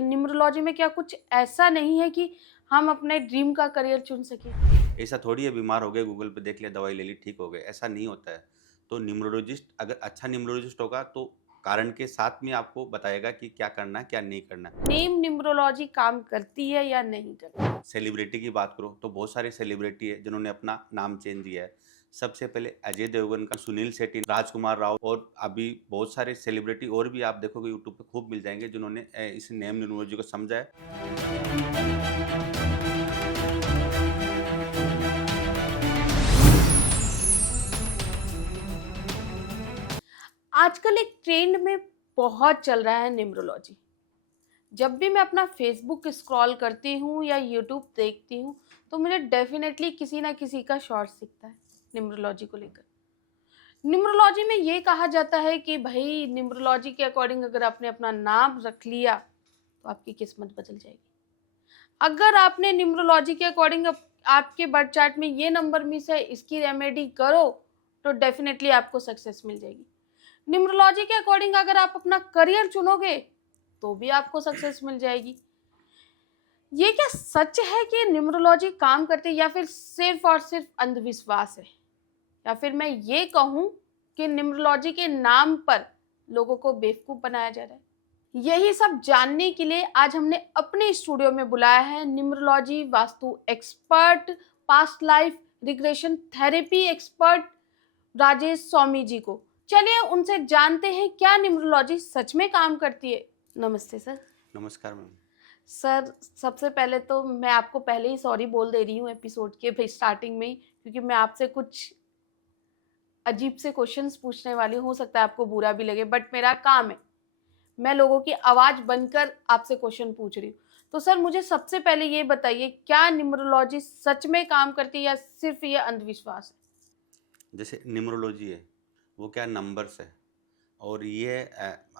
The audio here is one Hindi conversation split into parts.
बताइए न्यूमरोलॉजी में क्या कुछ ऐसा नहीं है कि हम अपने ड्रीम का करियर चुन सकें? ऐसा थोड़ी है बीमार हो गए गूगल पे देख लिया दवाई ले ली ठीक हो गए, ऐसा नहीं होता है। तो न्यूमरोलॉजिस्ट अगर अच्छा न्यूमरोलॉजिस्ट होगा तो कारण के साथ में आपको बताएगा कि क्या करना है, क्या नहीं करना है। नेम न्यूमरोलॉजी काम करती है या नहीं करती? सेलिब्रिटी की बात करो तो बहुत सारे सेलिब्रिटी है जिन्होंने अपना नाम चेंज किया है। सबसे पहले अजय देवगन का, सुनील शेट्टी, राजकुमार राव और अभी बहुत सारे सेलिब्रिटी और भी आप देखोगे यूट्यूब पे खूब मिल जाएँगे जिन्होंने इस नेम न्यूमरोलॉजी को समझा है। आजकल एक ट्रेंड में बहुत चल रहा है न्यूमरोलॉजी। जब भी मैं अपना फेसबुक स्क्रॉल करती हूँ या यूट्यूब देखती हूँ, तो मुझे डेफिनेटली किसी ना किसी का शॉर्ट्स दिखता है न्यूमरोलॉजी को लेकर। न्यूमरोलॉजी में ये कहा जाता है कि भाई न्यूमरोलॉजी के अकॉर्डिंग अगर आपने अपना नाम रख लिया, तो आपकी किस्मत बदल जाएगी। अगर आपने न्यूमरोलॉजी के अकॉर्डिंग आपके बर्थ चार्ट में ये नंबर मिस है, इसकी रेमेडी करो, तो डेफिनेटली आपको सक्सेस मिल जाएगी। न्यूमरोलॉजी के अकॉर्डिंग अगर आप अपना करियर चुनोगे, तो भी आपको सक्सेस मिल जाएगी। ये क्या सच है कि न्यूमरोलॉजी काम करती है या फिर सिर्फ और सिर्फ अंधविश्वास है? या फिर मैं ये कहूँ कि न्यूमरोलॉजी के नाम पर लोगों को बेवकूफ़ बनाया जा रहा है? यही सब जानने के लिए आज हमने अपने स्टूडियो में बुलाया है numerology vastu expert, past life regression therapy expert Rajesh Swami ji को। चलिए उनसे जानते हैं क्या न्यूमरोलॉजी सच में काम करती है। नमस्ते सर। नमस्कार मैम। सर, सबसे पहले तो मैं आपको पहले ही सॉरी बोल दे रही हूँ एपिसोड के भाई स्टार्टिंग में ही, क्योंकि मैं आपसे कुछ अजीब से क्वेश्चंस पूछने वाली हूँ। हो सकता है आपको बुरा भी लगे, बट मेरा काम है। मैं लोगों की आवाज़ बनकर आपसे क्वेश्चन पूछ रही हूँ। तो सर मुझे सबसे पहले ये बताइए क्या न्यूमरोलॉजी सच में काम करती है या सिर्फ़ ये अंधविश्वास है? जैसे न्यूमरोलॉजी है, वो क्या नंबर्स है और ये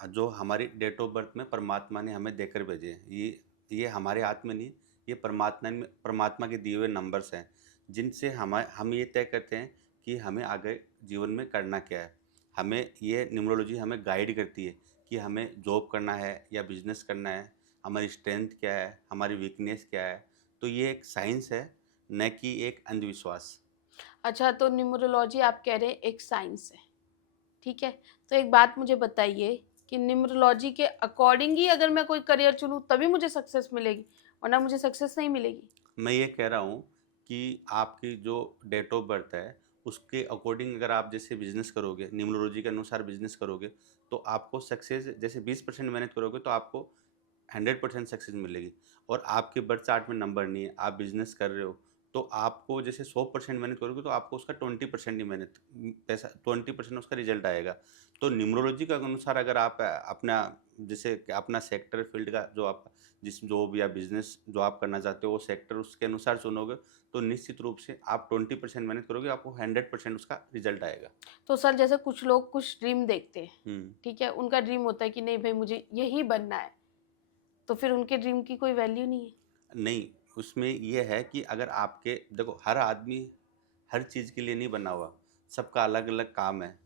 जो हमारी डेट ऑफ बर्थ में परमात्मा ने हमें देकर भेजे हैं। ये हमारे हाथ में नहीं, ये परमात्मा के दिए हुए नंबर्स हैं, जिनसे हम ये तय करते हैं कि हमें आगे जीवन में करना क्या है। हमें ये न्यूमरोलॉजी हमें गाइड करती है कि हमें जॉब करना है या बिज़नेस करना है, हमारी स्ट्रेंथ क्या है, हमारी वीकनेस क्या है। तो ये एक साइंस है, न कि एक अंधविश्वास। अच्छा, तो न्यूमरोलॉजी आप कह रहे हैं एक साइंस है, ठीक है? तो एक बात मुझे बताइए कि न्यूमरोलॉजी के अकॉर्डिंग ही अगर मैं कोई करियर चुनूँ तभी मुझे सक्सेस मिलेगी, वरना मुझे सक्सेस नहीं मिलेगी? मैं ये कह रहा हूँ कि आपकी जो डेट ऑफ बर्थ है, उसके अकॉर्डिंग अगर आप जैसे बिज़नेस करोगे, न्यूमरोलॉजी के अनुसार बिज़नेस करोगे, तो आपको सक्सेस जैसे 20% मेहनत करोगे तो आपको 100% सक्सेस मिलेगी। और आपके बर्थ चार्ट में नंबर नहीं है, आप बिज़नेस कर रहे हो, तो आपको जैसे 100% मेहनत करोगे तो आपको उसका 20% ही पैसा 20% उसका रिज़ल्ट आएगा। तो न्यूमरोलॉजी के अनुसार अगर आप अपना जैसे कि अपना सेक्टर फ़ील्ड का जो आप जिस जॉब या बिज़नेस जो आप करना चाहते हो वो सेक्टर उसके अनुसार चुनोगे, तो निश्चित रूप से आप 20% मेहनत करोगे, आपको 100% उसका रिज़ल्ट आएगा। तो सर जैसे कुछ लोग कुछ ड्रीम देखते हैं, हुँ। ठीक है? उनका ड्रीम होता है कि नहीं भई मुझे यही बनना है, तो फिर उनके ड्रीम की कोई वैल्यू नहीं है? नहीं, उसमें ये है कि अगर आपके देखो हर आदमी हर चीज़ के लिए नहीं बना हुआ, सबका अलग-अलग काम है।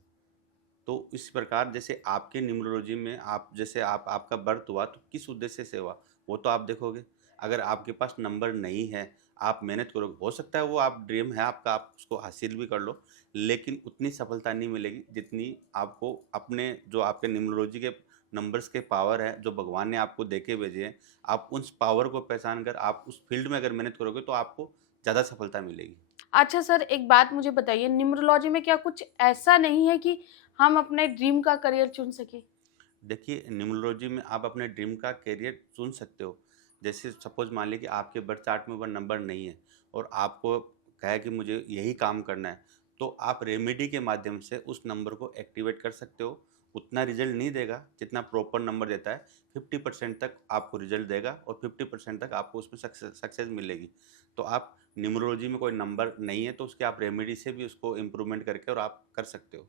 तो इस प्रकार जैसे आपके न्यूमरोलॉजी में आप जैसे आप आपका बर्थ हुआ तो किस उद्देश्य से हुआ, वो तो आप देखोगे। अगर आपके पास नंबर नहीं है, आप मेहनत करोगे, हो सकता है वो आप ड्रीम है आपका, आप उसको हासिल भी कर लो, लेकिन उतनी सफलता नहीं मिलेगी जितनी आपको अपने जो आपके न्यूमरोलॉजी के नंबर्स के पावर है, जो भगवान ने आपको दे के भेजे हैं, आप उस पावर को पहचान कर आप उस फील्ड में अगर मेहनत करोगे तो आपको ज़्यादा सफलता मिलेगी। अच्छा सर, एक बात मुझे बताइए न्यूमरोलॉजी में क्या कुछ ऐसा नहीं है कि हम अपने ड्रीम का करियर चुन सकें? देखिए, न्यूमरोलॉजी में आप अपने ड्रीम का करियर चुन सकते हो। जैसे सपोज़ मान लीजिए कि आपके बर्थ चार्ट में वो नंबर नहीं है और आपको कहा कि मुझे यही काम करना है, तो आप रेमेडी के माध्यम से उस नंबर को एक्टिवेट कर सकते हो। उतना रिज़ल्ट नहीं देगा जितना प्रॉपर नंबर देता है, 50% तक आपको रिज़ल्ट देगा और 50% तक आपको उसमें सक्सेस मिलेगी। तो आप न्यूमरोलॉजी में कोई नंबर नहीं है तो उसके आप रेमेडी से भी उसको इम्प्रूवमेंट करके और आप कर सकते हो।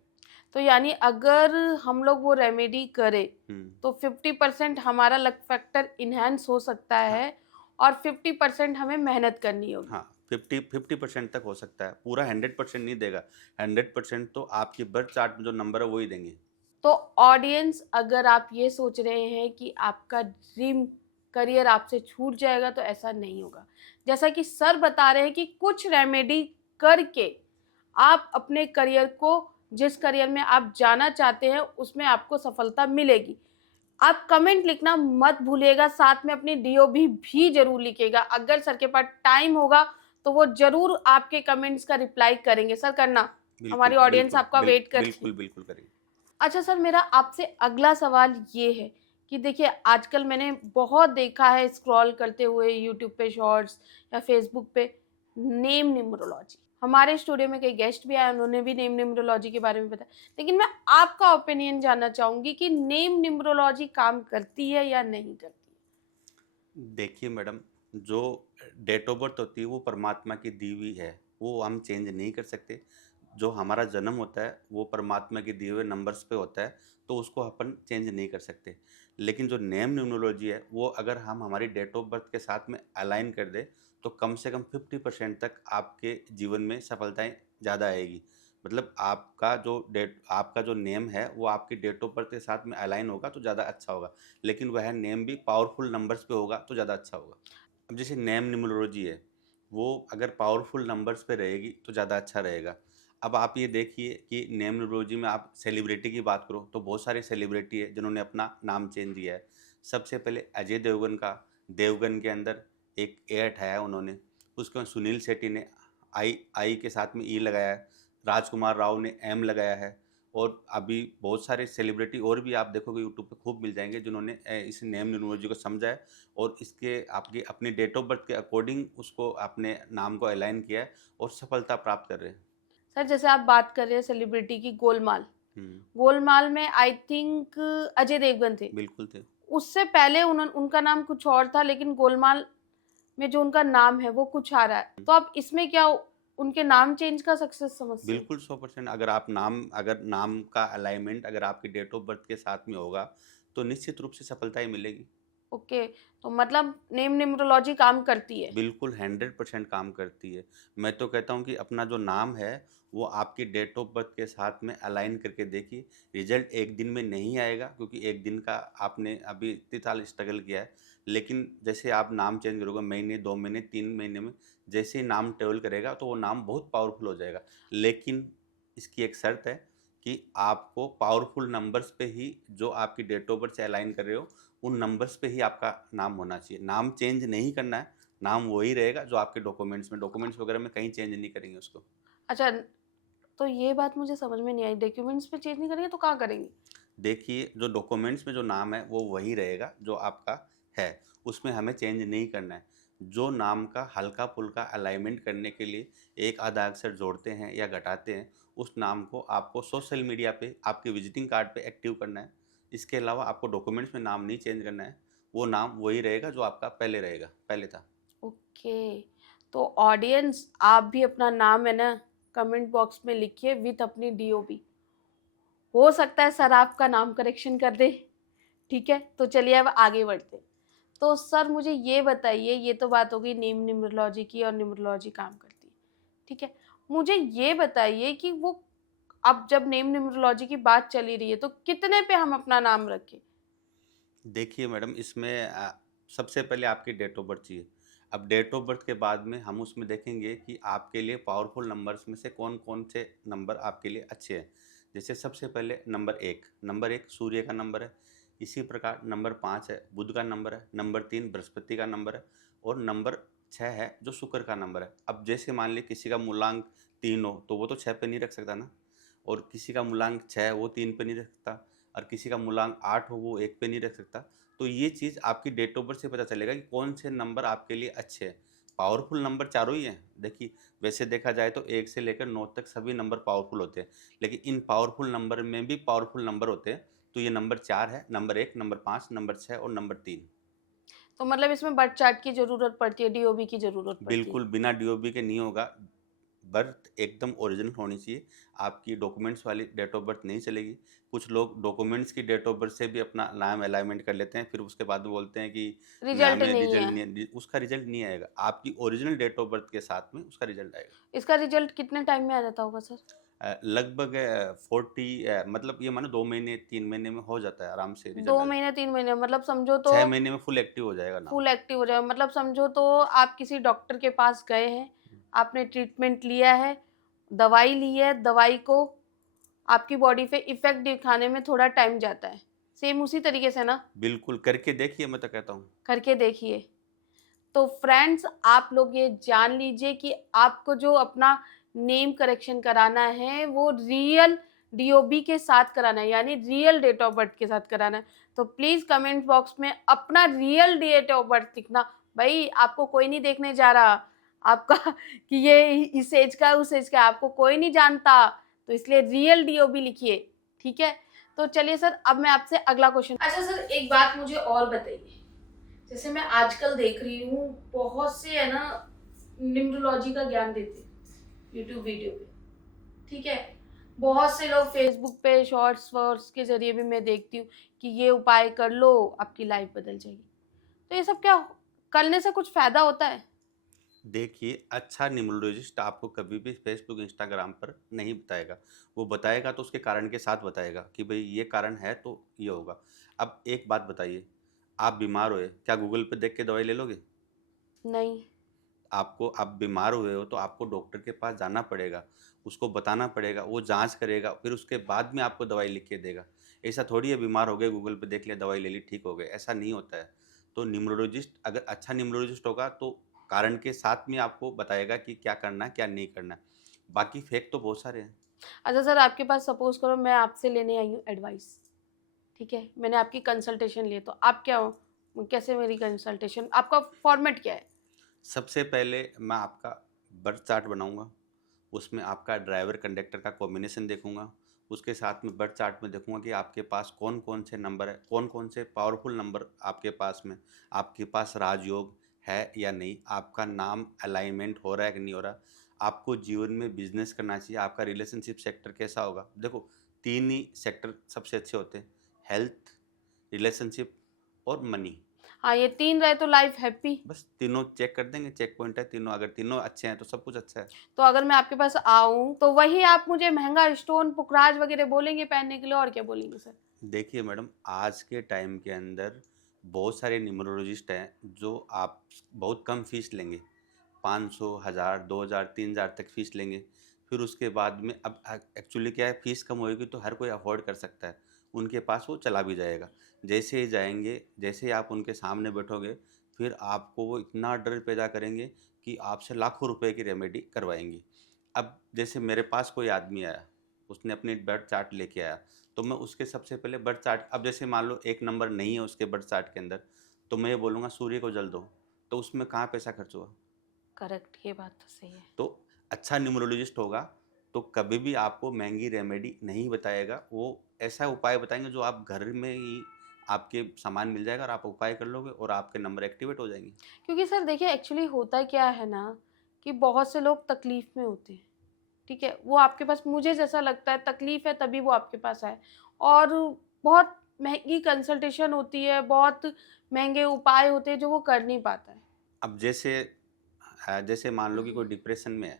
तो यानी अगर हम लोग वो रेमेडी करें, हुँ। तो 50% हमारा लक फैक्टर एनहांस हो सकता हाँ। है और 50% हमें मेहनत करनी होगी। हाँ, 50% तक हो सकता है, पूरा 100% नहीं देगा, 100% तो आपके बर्थ चार्ट में जो नंबर है वो ही देंगे। तो ऑडियंस अगर आप ये सोच रहे हैं कि आपका ड्रीम करियर आपसे छूट जाएगा, तो ऐसा नहीं होगा। जैसा कि सर बता रहे हैं कि कुछ रेमेडी करके आप अपने करियर को, जिस करियर में आप जाना चाहते हैं उसमें आपको सफलता मिलेगी। आप कमेंट लिखना मत भूलिएगा, साथ में अपनी डीओबी भी ज़रूर लिखिएगा। अगर सर के पास टाइम होगा तो वो ज़रूर आपके कमेंट्स का रिप्लाई करेंगे। सर करना, बिल्कुल, हमारी ऑडियंस बिल्कुल, आपका वेट कर रही है। बिल्कुल, बिल्कुल करेंगे। अच्छा सर, मेरा आपसे अगला सवाल ये है कि देखिए आजकल मैंने बहुत देखा है स्क्रॉल करते हुए यूट्यूब पे शॉर्ट्स या फेसबुक पे, नेम न्यूमरोलॉजी। हमारे स्टूडियो में कई गेस्ट भी आए, उन्होंने भी नेम न्यूमरोलॉजी के बारे में बताया, लेकिन मैं आपका ओपिनियन जानना चाहूंगी कि नेम न्यूमरोलॉजी काम करती है या नहीं करती देखिए मैडम, जो डेट ऑफ बर्थ होती है वो परमात्मा की दी हुई है, वो हम चेंज नहीं कर सकते। जो हमारा जन्म होता है वो परमात्मा के दिए हुए नंबर्स पे होता है, तो उसको अपन चेंज नहीं कर सकते। लेकिन जो नेम न्यूमरोलॉजी है वो अगर हम हमारी डेट ऑफ बर्थ के साथ में अलाइन कर दे तो कम से कम 50% तक आपके जीवन में सफलताएं ज़्यादा आएगी। मतलब आपका जो नेम है वो आपकी डेट ऑफ बर्थ के साथ में अलाइन होगा तो ज़्यादा अच्छा होगा। लेकिन वह नेम भी पावरफुल नंबर्स पे होगा तो ज़्यादा अच्छा होगा। अब जैसे नेम न्यूमरोलॉजी है, वो अगर पावरफुल नंबर्स पे रहेगी तो ज़्यादा अच्छा रहेगा। अब आप ये देखिए कि नेम न्यूमरोलॉजी में आप सेलिब्रिटी की बात करो तो बहुत सारे सेलिब्रिटी है जिन्होंने अपना नाम चेंज किया है। सबसे पहले अजय देवगन का, देवगन के अंदर एक ए हटाया उन्होंने। उसके बाद सुनील शेट्टी ने आई आई के साथ में ई लगाया है। राजकुमार राव ने एम लगाया है। और अभी बहुत सारे सेलिब्रिटी और भी आप देखोगे यूट्यूब पे खूब मिल जाएंगे जिन्होंने इस नेम न्यूमरोलॉजी को समझा है और इसके आपकी अपनी डेट ऑफ बर्थ के अकॉर्डिंग उसको अपने नाम को अलाइन किया है और सफलता प्राप्त कर रहे हैं। सर? जैसे आप बात कर रहे हैं सेलिब्रिटी की, गोलमाल, हुँ, गोलमाल में आई थिंक अजय देवगन थे। बिल्कुल थे। उससे पहले उनका नाम कुछ और था, लेकिन गोलमाल में जो उनका नाम है वो कुछ आ रहा है। हुँ, तो आप इसमें क्या उनके नाम चेंज का सक्सेस समझते हैं? बिल्कुल 100% अगर नाम का अलाइनमेंट अगर आपकी डेट ऑफ बर्थ के साथ में होगा, तो निश्चित रूप से सफलताएँ मिलेगी। ओके, तो मतलब नेम न्यूमरोलॉजी काम करती है। बिल्कुल 100% काम करती है। मैं तो कहता हूँ कि अपना जो नाम है, वो आपकी डेट ऑफ बर्थ के साथ में अलाइन करके देखिए। रिज़ल्ट एक दिन में नहीं आएगा क्योंकि एक दिन का आपने अभी इतने साल स्ट्रगल किया है। लेकिन जैसे आप नाम चेंज करोगे महीने, 2 महीने, 3 महीने में जैसे ही नाम ट्रैवल करेगा तो वो नाम बहुत पावरफुल हो जाएगा। लेकिन इसकी एक शर्त है कि आपको पावरफुल नंबर्स पे ही जो आपकी डेट ऑफ बर्थ से अलाइन कर रहे हो, उन नंबर्स पे ही आपका नाम होना चाहिए। नाम चेंज नहीं करना है, नाम वही रहेगा जो आपके डॉक्यूमेंट्स वगैरह में कहीं चेंज नहीं करेंगे उसको। अच्छा, तो ये बात मुझे समझ में नहीं आई, डॉक्यूमेंट्स में चेंज नहीं करेंगे तो कहाँ करेंगे? देखिए, जो डॉक्यूमेंट्स में जो नाम है वो वही रहेगा जो आपका है, उसमें हमें चेंज नहीं करना है। जो नाम का हल्का-फुल्का अलाइनमेंट करने के लिए एक आधा अक्षर जोड़ते हैं या घटाते हैं, उस नाम को आपको सोशल मीडिया पे आपके विजिटिंग कार्ड पे एक्टिव करना है। इसके अलावा आपको डॉक्यूमेंट्स में नाम नहीं चेंज करना है, वो नाम वही रहेगा जो आपका पहले रहेगा, पहले था। ओके, तो ऑडियंस आप भी अपना नाम है ना कमेंट बॉक्स में लिखिए विथ अपनी डीओबी। हो सकता है सर आपका नाम करेक्शन कर दे। ठीक है, तो चलिए अब आगे बढ़ते हैं। तो सर मुझे ये बताइए, ये तो बात हो गई नेम न्यूमरोलॉजी की और न्यूमरोलॉजी काम करती है, ठीक है। मुझे ये बताइए कि वो, अब जब नेम न्यूमरोलॉजी की बात चली रही है तो कितने पे हम अपना नाम रखें? देखिए मैडम इसमें सबसे पहले आपकी डेट ऑफ बर्थ चाहिए। अब डेट ऑफ बर्थ के बाद में हम उसमें देखेंगे कि आपके लिए पावरफुल नंबर्स में से कौन-कौन से नंबर आपके लिए अच्छे हैं। जैसे सबसे पहले नंबर 1 सूर्य का नंबर है। इसी प्रकार नंबर 5 है बुध का नंबर है, नंबर 3 बृहस्पति का नंबर है और नंबर 6 है जो शुक्र का नंबर है। अब जैसे मान लीजिए किसी का मूलांक 3 हो तो वो तो 6 पे नहीं रख सकता ना और किसी का मूलांक 6 है वो 3 पे नहीं रख सकता और किसी का मूलांक 8 हो वो 1 पे नहीं रख सकता। तो ये चीज़ आपकी डेट ऑफ बर्थ से पता चलेगा कि कौन से नंबर आपके लिए अच्छे हैं। पावरफुल नंबर चारों ही हैं। देखिए वैसे देखा जाए तो 1 से लेकर 9 तक सभी नंबर पावरफुल होते हैं। लेकिन इन पावरफुल नंबर में भी पावरफुल नंबर होते हैं। तो ये नंबर 4 है, नंबर 1, नंबर 5, नंबर 6 और नंबर 3। तो मतलब इसमें बर्थ चार्ट की ज़रूरत पड़ती है, डीओबी की ज़रूरत पड़ती है। बिल्कुल बिना डीओबी के नहीं होगा। बर्थ एकदम ओरिजिनल होनी चाहिए। आपकी डॉक्यूमेंट्स वाली डेट ऑफ बर्थ नहीं चलेगी। कुछ लोग डॉक्यूमेंट्स की डेट ऑफ बर्थ से भी अपना नाम अलाइनमेंट कर लेते हैं, फिर उसके बाद में बोलते हैं कि रिजल्ट हमें नहीं रिजल्ट है। नहीं उसका रिजल्ट नहीं आएगा। आपकी ओरिजिनल डेट ऑफ बर्थ के साथ में उसका रिजल्ट आएगा। इसका रिजल्ट कितने टाइम में आ जाता होगा सर? लगभग 40 मतलब ये मानो 2 महीने 3 महीने में हो जाता है, आराम से रिजल्ट 2 आ जाता महीने 3 महीने मतलब समझो है। तो 6 महीने में फुल एक्टिव हो जाएगा नाम। फुल एक्टिव हो जाए, मतलब समझो तो आप किसी डॉक्टर के पास गए हैं, आपने ट्रीटमेंट लिया है, दवाई ली है, दवाई को आपकी बॉडी पे इफ़ेक्ट दिखाने में थोड़ा टाइम जाता है। सेम उसी तरीके से ना, बिल्कुल, करके देखिए मैं तो कहता हूँ। करके देखिए। तो फ्रेंड्स आप लोग ये जान लीजिए कि आपको जो अपना नेम करेक्शन कराना है वो रियल डीओबी के साथ कराना है, यानी रियल डेट ऑफ बर्थ के साथ कराना है। तो प्लीज़ कमेंट बॉक्स में अपना रियल डेट ऑफ बर्थ लिखना। भाई आपको कोई नहीं देखने जा रहा आपका कि ये इस एज का उस एज का, आपको कोई नहीं जानता, तो इसलिए रियल डीओबी लिखिए, ठीक है। तो चलिए सर, अब मैं आपसे अगला क्वेश्चन। अच्छा सर, एक बात मुझे और बताइए, जैसे मैं आजकल देख रही हूँ बहुत से है ना न्यूमरोलॉजी का ज्ञान देते हैं यूट्यूब वीडियो पे, ठीक है। बहुत से लोग फेसबुक पे शॉर्ट्स वॉर्ट्स के जरिए भी मैं देखती हूँ कि ये उपाय कर लो आपकी लाइफ बदल जाएगी। तो ये सब क्या करने से कुछ फायदा होता है? देखिए, अच्छा न्यूमरोलॉजिस्ट आपको कभी भी फ़ेसबुक, इंस्टाग्राम पर नहीं बताएगा। वो बताएगा तो उसके कारण के साथ बताएगा कि भई ये कारण है तो ये होगा। अब एक बात बताइए, आप बीमार हुए, क्या गूगल पे देख के दवाई ले लोगे? नहीं। आपको आप बीमार हुए हो तो आपको डॉक्टर के पास जाना पड़ेगा, उसको बताना पड़ेगा, वो जाँच करेगा, फिर उसके बाद में आपको दवाई लिख के देगा। ऐसा थोड़ी है बीमार हो गए, गूगल पे देख लिया, दवाई ले ली, ठीक हो गए, ऐसा नहीं होता है। तो न्यूमरोलॉजिस्ट अगर अच्छा न्यूमरोलॉजिस्ट होगा तो कारण के साथ में आपको बताएगा कि क्या करना है, क्या नहीं करना है। बाकी फेक तो बहुत सारे हैं। अच्छा सर, आपके पास सपोज करो मैं आपसे लेने आई हूँ एडवाइस, ठीक है, मैंने आपकी कंसल्टेशन ली, तो आप क्या हो, कैसे मेरी कंसल्टेशन, आपका फॉर्मेट क्या है? सबसे पहले मैं आपका बर्थ चार्ट बनाऊँगा, उसमें आपका ड्राइवर कंडक्टर का कॉम्बिनेशन देखूँगा, उसके साथ में बर्थ चार्ट में देखूँगा कि आपके पास कौन-कौन से नंबर है, कौन-कौन से पावरफुल नंबर आपके पास में, आपके पास राजयोग है या नहीं, आपका नाम अलाइनमेंट हो रहा है कि नहीं हो रहा, आपको जीवन में बिज़नेस करना चाहिए, आपका रिलेशनशिप सेक्टर कैसा होगा। देखो 3 ही सेक्टर सबसे अच्छे होते हैं, हेल्थ, रिलेशनशिप और मनी। हाँ, ये 3 रहे तो लाइफ हैप्पी। बस तीनों चेक कर देंगे, चेक पॉइंट है तीनों, अगर तीनों अच्छे हैं तो सब कुछ अच्छा है। तो अगर मैं आपके पास आऊँ, तो वही आप मुझे महँगा स्टोन, पुखराज वग़ैरह बोलेंगे पहनने के लिए, और क्या बोलेंगे सर? देखिए मैडम, आज के टाइम के अंदर बहुत सारे न्यूमरोलॉजिस्ट हैं जो आप बहुत कम फीस लेंगे। 500, 1000, 2000, 3000 तक फीस लेंगे। फिर उसके बाद में अब एक्चुअली क्या है, फीस कम होएगी तो हर कोई अफ़ोर्ड कर सकता है। उनके पास वो चला भी जाएगा। जैसे ही जाएँगे, जैसे ही आप उनके सामने बैठोगे, फिर आपको वो इतना डर पैदा करेंगे कि आपसे लाखों रुपए की रेमेडी करवाएँगे। अब जैसे मेरे पास कोई आदमी आया, उसने अपनी बर्थ चार्ट लेके आया, तो मैं उसके सबसे पहले बर्थ चार्ट, अब जैसे मान लो एक नंबर नहीं है उसके बर्थ चार्ट के अंदर, तो मैं ये बोलूँगा सूर्य को जल दो, तो उसमें कहाँ पैसा खर्च हुआ? करेक्ट, ये बात तो सही है। तो अच्छा न्यूमरोलॉजिस्ट होगा, तो कभी भी आपको महँगी रेमेडी नहीं बताएगा, वो ऐसा उपाय बताएँगे जो आप घर में ही आपके सामान मिल जाएगा और आप उपाय कर लोगे और आपके नंबर एक्टिवेट हो जाएँगे। क्योंकि सर देखिए एक्चुअली होता क्या है ना, कि बहुत से लोग तकलीफ़ में होते हैं, ठीक है? वो आपके पास, मुझे जैसा लगता है तकलीफ़ है तभी वो आपके पास आए, और बहुत महँगी कंसल्टेशन होती है, बहुत महँगे उपाय होते हैं जो वो कर नहीं पाता है। अब जैसे मान लो कि कोई डिप्रेशन में है,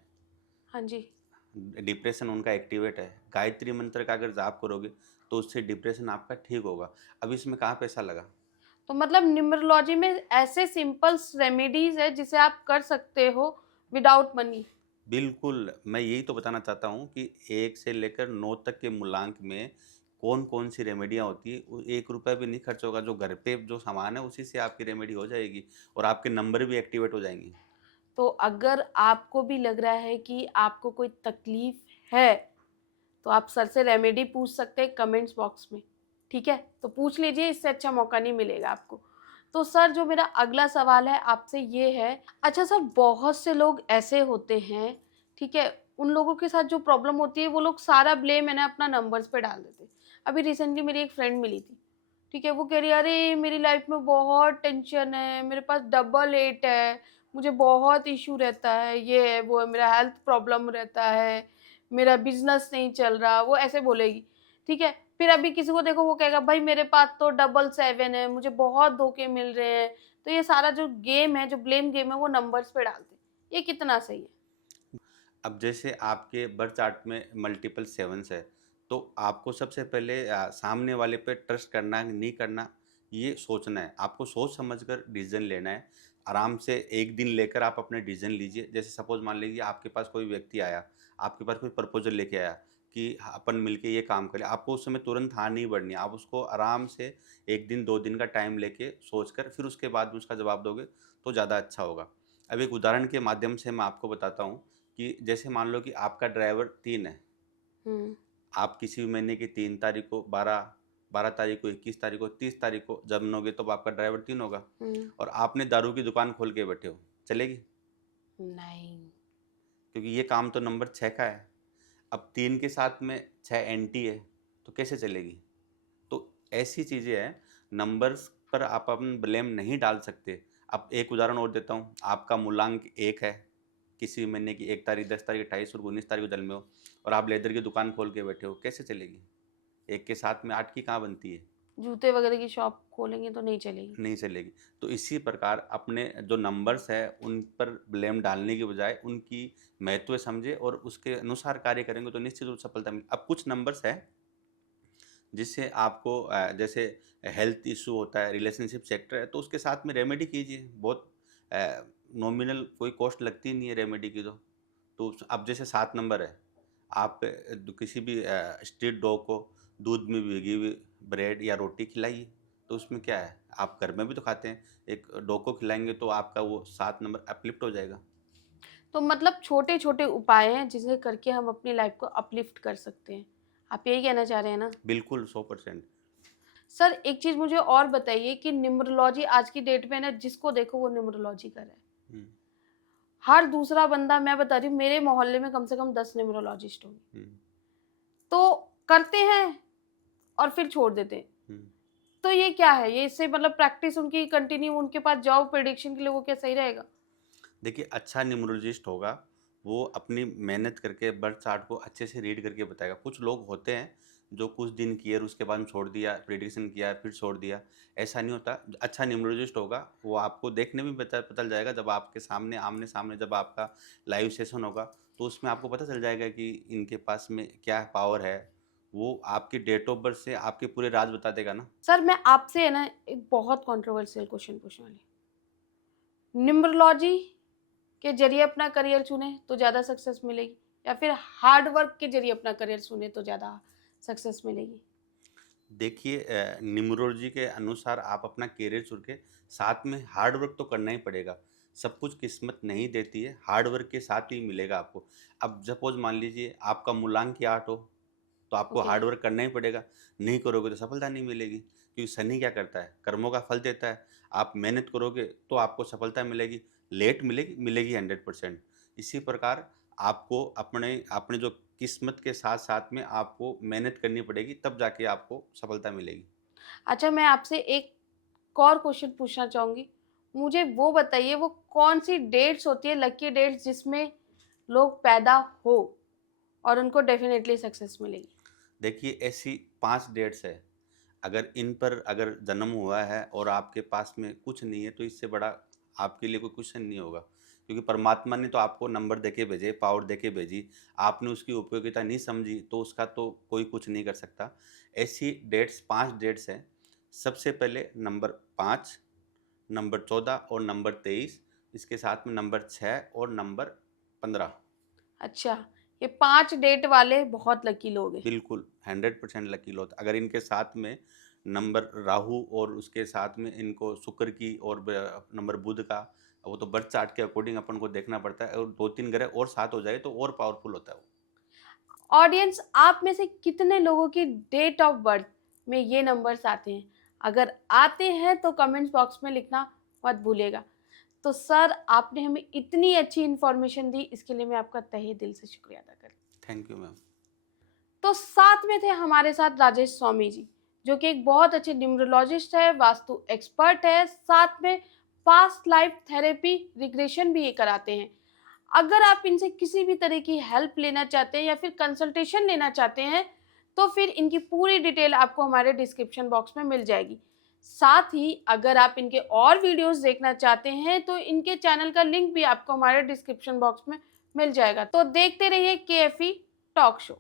हाँ जी। डिप्रेशन उनका एक्टिवेट है, गायत्री मंत्र का अगर जाप करोगे, तो उससे डिप्रेशन आपका ठीक होगा। अब इसमें कहाँ पैसा लगा? तो मतलब न्यूमरोलॉजी में ऐसे सिंपल्स रेमेडीज़ है जिसे आप कर सकते हो विदाउट मनी। बिल्कुल, मैं यही तो बताना चाहता हूँ कि 1 से लेकर 9 तक के मूलांक में कौन-कौन सी रेमेडियाँ होती हैं, वो ₹1 भी नहीं खर्च होगा, जो घर पे जो सामान है उसी से आपकी रेमेडी हो जाएगी और आपके नंबर भी एक्टिवेट हो जाएँगे। तो अगर आपको भी लग रहा है कि आपको कोई तकलीफ़ है, तो आप सर से रेमेडी पूछ सकते हैं कमेंट्स बॉक्स में, ठीक है? तो पूछ लीजिए, इससे अच्छा मौका नहीं मिलेगा आपको। तो सर जो मेरा अगला सवाल है आपसे ये है, अच्छा सर बहुत से लोग ऐसे होते हैं, ठीक है? उन लोगों के साथ जो प्रॉब्लम होती है वो लोग सारा ब्लेम है ना अपना नंबर्स पे डाल देते हैं। अभी रिसेंटली मेरी एक फ्रेंड मिली थी, ठीक है? वो कह रही है अरे मेरी लाइफ़ में बहुत टेंशन है, मेरे पास डबल 8 है, मुझे बहुत इश्यू रहता है, ये है, वो है, मेरा हेल्थ प्रॉब्लम रहता है, मेरा बिज़नेस नहीं चल रहा, वो ऐसे बोलेगी, ठीक है? फिर अभी किसी को देखो वो कहेगा भाई मेरे पास तो डबल 7 है, मुझे बहुत धोखे मिल रहे हैं। तो ये सारा जो गेम है, जो ब्लेम गेम है वो नंबर्स पे डालते हैं। ये कितना सही है? अब जैसे आपके बर्थ चार्ट में मल्टीपल सेवंस है, तो आपको सबसे पहले सामने वाले पे ट्रस्ट करना है नहीं करना, ये सोचना है। आपको सोच समझ कर डिसीजन लेना है। आराम से एक दिन लेकर आप अपने डिसीजन लीजिए। जैसे सपोज मान लीजिए आपके पास कोई व्यक्ति आया, आपके पास कोई प्रपोजल लेके आया कि अपन मिलके ये काम करें, आपको उस समय तुरंत हाँ नहीं बढ़नी है। आप उसको आराम से 1 दिन 2 दिन का टाइम लेके सोच कर फिर उसके बाद में उसका जवाब दोगे तो ज़्यादा अच्छा होगा। अब एक उदाहरण के माध्यम से मैं आपको बताता हूँ कि जैसे मान लो कि आपका ड्राइवर 3 है, हुँ, आप किसी भी महीने की 3 तारीख को, 12 तारीख को, 21 तारीख को, 30 तारीख को जब बनोगे तब आपका ड्राइवर 3 होगा हुँ, और आपने दारू की दुकान खोल के बैठे हो, चलेगी? नहीं। क्योंकि ये काम तो नंबर 6 का है। अब 3 के साथ में 6 एंटी है, तो कैसे चलेगी? तो ऐसी चीज़ें हैं, नंबर्स पर आप अपन ब्लेम नहीं डाल सकते। अब एक उदाहरण और देता हूँ, आपका मूलांक 1 है, किसी महीने की 1 तारीख, 10 तारीख, 28 और 19 तारीख को जन्मे हो और आप लेदर की दुकान खोल के बैठे हो, कैसे चलेगी? 1 के साथ में 8 की कहाँ बनती है? जूते वगैरह की शॉप खोलेंगे तो नहीं चलेगी। नहीं चलेगी। तो इसी प्रकार अपने जो नंबर्स हैं, उन पर ब्लेम डालने की बजाय उनकी महत्व समझें और उसके अनुसार कार्य करेंगे तो निश्चित रूप से सफलता मिले। अब कुछ नंबर्स हैं जिससे आपको जैसे हेल्थ इश्यू होता है, रिलेशनशिप सेक्टर है, तो उसके साथ में रेमेडी कीजिए। बहुत नॉमिनल कोई कॉस्ट लगती नहीं है रेमेडी की तो। तो अब जैसे 7 नंबर है, आप किसी भी स्ट्रीट डॉग को दूध में भिगी हुई ब्रेड या रोटी खिलाइए, तो उसमें क्या है? आप घर में भी तो खाते हैं, एक डॉग को खिलाएँगे तो आपका वो 7 नंबर अपलिफ्ट हो जाएगा। तो मतलब छोटे-छोटे उपाय हैं जिसे करके हम अपनी लाइफ़ को अपलिफ्ट कर सकते हैं। आप यही कहना चाह रहे हैं ना? बिल्कुल 100%। सर एक चीज़ मुझे और बताइए कि न्यूमरोलॉजी आज की डेट में ना जिसको देखो वो न्यूमरोलॉजी कर रहा है। हुँ, हर दूसरा बंदा मैं बता रही हूँ मेरे मोहल्ले में कम से कम 10 न्यूमरोलॉजिस्ट होंगे। हुँ, तो करते हैं और फिर छोड़ देते हैं। हुँ। तो ये क्या है? ये इससे मतलब प्रैक्टिस उनकी कंटिन्यू उनके पास जाओ प्रेडिक्शन के लिए वो क्या सही रहेगा? देखिए, अच्छा न्यूमरोलॉजिस्ट होगा, वो अपनी मेहनत करके बर्थ चार्ट को अच्छे से रीड करके बताएगा। कुछ लोग होते हैं, जो कुछ दिन किए और उसके बाद में छोड़ दिया, प्रेडिक्शन किया, फिर छोड़ दिया। ऐसा नहीं होता। अच्छा न्यूमरोलॉजिस्ट होगा, वो आपको देखने में पता पता चल जाएगा जब आपके सामने आमने-सामने जब आपका लाइव सेशन होगा, तो उसमें आपको पता चल जाएगा कि इनके पास में क्या पावर है। वो आपकी डेट ऑफ बर्थ से आपके पूरे राज बता देगा ना। सर मैं आपसे है ना एक बहुत कंट्रोवर्शियल क्वेश्चन पूछने वाली हूँ। न्यूमरोलॉजी के ज़रिए अपना करियर चुनें तो ज़्यादा सक्सेस मिलेगी या फिर हार्ड वर्क के ज़रिए अपना करियर चुनें तो ज़्यादा सक्सेस मिलेगी? देखिए न्यूमरोलॉजी के अनुसार आप अपना करियर चुन के साथ में हार्ड वर्क तो करना ही पड़ेगा। सब कुछ किस्मत नहीं देती है, हार्ड वर्क के साथ ही मिलेगा आपको। अब सपोज़ मान लीजिए आपका मूलांक ही 8 हो, तो आपको ओके। हार्ड वर्क करना ही पड़ेगा। नहीं करोगे तो सफलता नहीं मिलेगी, क्योंकि शनि क्या करता है? कर्मों का फल देता है। आप मेहनत करोगे तो आपको सफलता मिलेगी, लेट मिलेगी, मिलेगी 100%। इसी प्रकार आपको अपने अपने जो किस्मत के साथ-साथ में आपको मेहनत करनी पड़ेगी, तब जाके आपको सफलता मिलेगी। अच्छा मैं आपसे एक और क्वेश्चन पूछना चाहूँगी। मुझे वो बताइए वो कौन-सी डेट्स होती है लकी डेट्स जिसमें लोग पैदा हो और उनको डेफ़िनेटली सक्सेस मिलेगी? देखिए ऐसी 5 डेट्स है, अगर इन पर अगर जन्म हुआ है और आपके पास में कुछ नहीं है, तो इससे बड़ा आपके लिए कोई क्वेश्चन नहीं होगा। क्योंकि परमात्मा ने तो आपको नंबर देके भेजे, पावर देके भेजी, आपने उसकी उपयोगिता नहीं समझी, तो उसका तो कोई कुछ नहीं कर सकता। ऐसी डेट्स 5 डेट्स हैं। सबसे पहले नंबर 5, नंबर 14 और नंबर 23, इसके साथ में नंबर 6 और नंबर 15। अच्छा, ये 5 डेट वाले बहुत लकी लोग हैं। बिल्कुल, 100% लकी लॉट। अगर इनके साथ में नंबर राहु और उसके साथ में इनको शुक्र की और नंबर बुध का, वो तो बर्थ चार्ट के अकॉर्डिंग अपन को देखना पड़ता है और 2-3 ग्रह और साथ हो जाए तो और पावरफुल होता है वो। ऑडियंस आप में से कितने लोगों की डेट ऑफ बर्थ में ये नंबर्स आते हैं? अगर आते हैं तो कमेंट्स बॉक्स में लिखना मत भूलिएगा। तो सर आपने हमें इतनी अच्छी इन्फॉर्मेशन दी इसके लिए मैं आपका तहे दिल से शुक्रिया अदा करती हूँ। Thank you ma'am. तो साथ में थे हमारे साथ राजेश स्वामी जी जो कि एक बहुत अच्छे न्यूमरोलॉजिस्ट है, वास्तु एक्सपर्ट है, साथ में पास्ट लाइफ थेरेपी रिग्रेशन भी ये कराते हैं। अगर आप इनसे किसी भी तरह की हेल्प लेना चाहते हैं या फिर कंसल्टेशन लेना चाहते हैं तो फिर इनकी पूरी डिटेल आपको हमारे डिस्क्रिप्शन बॉक्स में मिल जाएगी। साथ ही अगर आप इनके और वीडियोस देखना चाहते हैं तो इनके चैनल का लिंक भी आपको हमारे डिस्क्रिप्शन बॉक्स में मिल जाएगा। तो देखते रहिए KFE टॉक शो।